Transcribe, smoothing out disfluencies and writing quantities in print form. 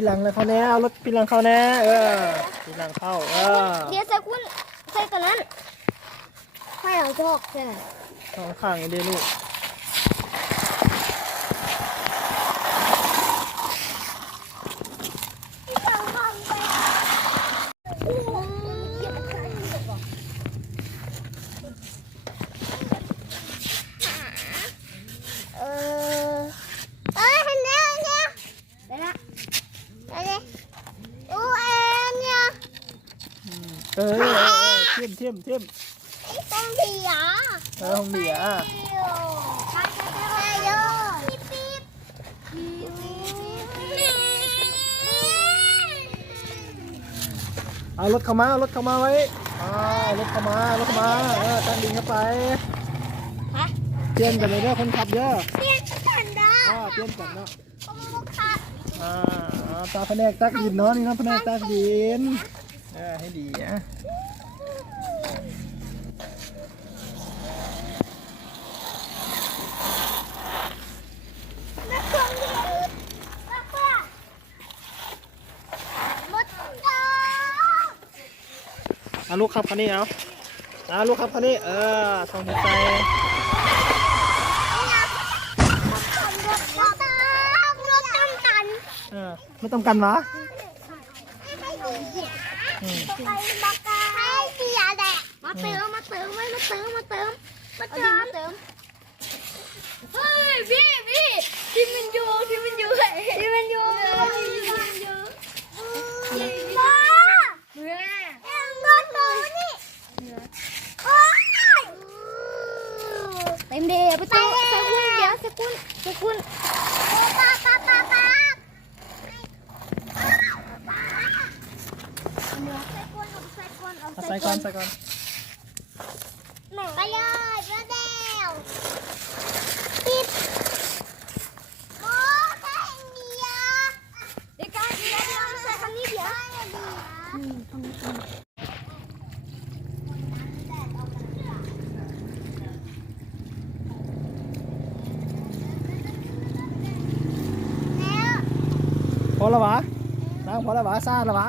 ปีหลังเลยเขาแน่เอารถปีหลังเขาแน่ปีหลังเข้าเดี๋ยวใส่คุณใส่ตัวนั้นให้เราจอกใช่ไหมสองข้างอย่างเดียวลูกเทียมต้องเบียห้องเบียเอารถเข้ามาเอารถเข้ามาไว้รถเข้ามารถเข้ามาตั้งดินเข้าไปเทียมกันเลยเด้อคนขับเยอะเปลี่ยนกันเด้อเทียมกันเนาะครับตาแผนกตักดินเนาะนี่นะแผนกตักดินให้ดีนะลูกขับคันนี้เอาลูกขับคันนี้ทองใจไม่ต้องกันวะมาเติมเฮ้ยพี่ที่มันอยู่เต็มเดียวไปต่อใส่คุณเดี๋ยวใส่คุณป้าใส่ก่อนไปเลยเร็วปิดโอ้ใส่เดียวเดี๋ยวใส่คันนี้เดี๋ยวพอแล้ววะน้ำพอแล้ววะซ่าแล้ววะ